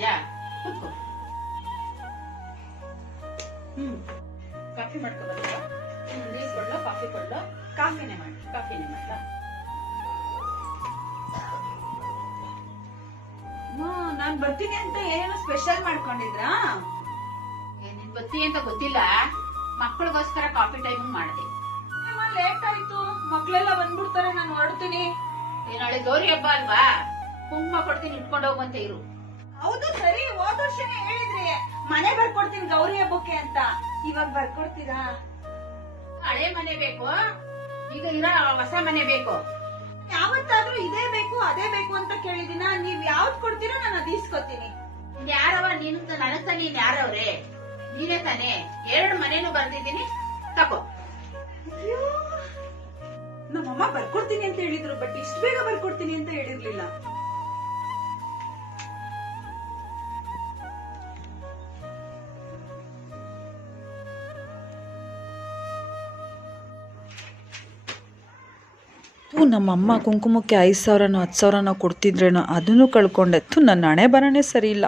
ಬಂದಿದ್ಯಾ? ಕೂತ್ಕೋ. ಕಾಫಿ ಮಾಡ್ಕೊ ಬಂದ. ನೀರು ಕೊಡ್ಲೋ ಕಾಫಿ ಕೊಡ್ಲೋ? ಕಾಫಿನೇ ಮಾಡ್ಲಾ? ನಾನ್ ಬರ್ತೀನಿ ಅಂತ ಏನೋ ಸ್ಪೆಷಲ್ ಮಾಡ್ಕೊಂಡಿದ್ರಾ? ನೀನ್ ಬರ್ತೀನಿ ಅಂತ ಗೊತ್ತಿಲ್ಲ, ಮಕ್ಕಳಿಗೋಸ್ಕರ ಕಾಫಿ ಟೈಮ್ ಮಾಡಿದೆ. ಲೇಟ್ ಆಯ್ತು, ಮಕ್ಳೆಲ್ಲ ಬಂದ್ಬಿಡ್ತಾರೆ, ನಾನು ಹೊರಡ್ತೀನಿ. ನಾಳೆ ಗೌರಿ ಹಬ್ಬ ಅಲ್ವಾ, ಕುಂಕುಮ ಕೊಡ್ತೀನಿ, ಇಟ್ಕೊಂಡು ಹೋಗುವಂತ ಇರು. ಹೌದು ಸರಿ, ಹೋದ ವರ್ಷನೇ ಹೇಳಿದ್ರಿ ಮನೆ ಬರ್ಕೊಡ್ತೀನಿ ಗೌರಿ ಹಬ್ಬಕ್ಕೆ ಅಂತ. ಇವಾಗ ಬರ್ಕೊಡ್ತೀರಾ? ಹಳೆ ಮನೆ ಬೇಕು, ಈಗ ಇರೋ ಹೊಸ ಮನೆ ಬೇಕು. ಯಾವತ್ತಾದ್ರೂ ಇದೇ ಬೇಕು ಅದೇ ಬೇಕು ಅಂತ ಕೇಳಿದಿನ? ನೀವ್ ಯಾವ್ದ್ ಕೊಡ್ತೀರೋ ನಾನು ಅದ್ ಇಸ್ಕೊತೀನಿ. ಯಾರವ ನೀನು? ನನಗ್ ತಾನೇ ನೀನ್ ಯಾರವ್ರೆ? ನೀನೇ ತಾನೇ? 2 ಮನೇನು ಬರ್ದಿದ್ದೀನಿ, ತಗೋ. ನಮ್ಮಮ್ಮ ಬರ್ಕೊಡ್ತೀನಿ ಅಂತ ಹೇಳಿದ್ರು, ಬಟ್ ಇಷ್ಟು ಬೇಗ ಬರ್ಕೊಡ್ತೀನಿ ಅಂತ ಹೇಳಿರ್ಲಿಲ್ಲ. ನಮ್ಮಮ್ಮ ಕುಂಕುಮಕ್ಕೆ 5,000ನೋ 10,000ನೋ ಕೊಡ್ತಿದ್ರೇನೋ, ಅದನ್ನು ಕಳ್ಕೊಂಡೆ. ನನ್ನ ಹಣೆ ಬರನೇ ಸರಿ ಇಲ್ಲ.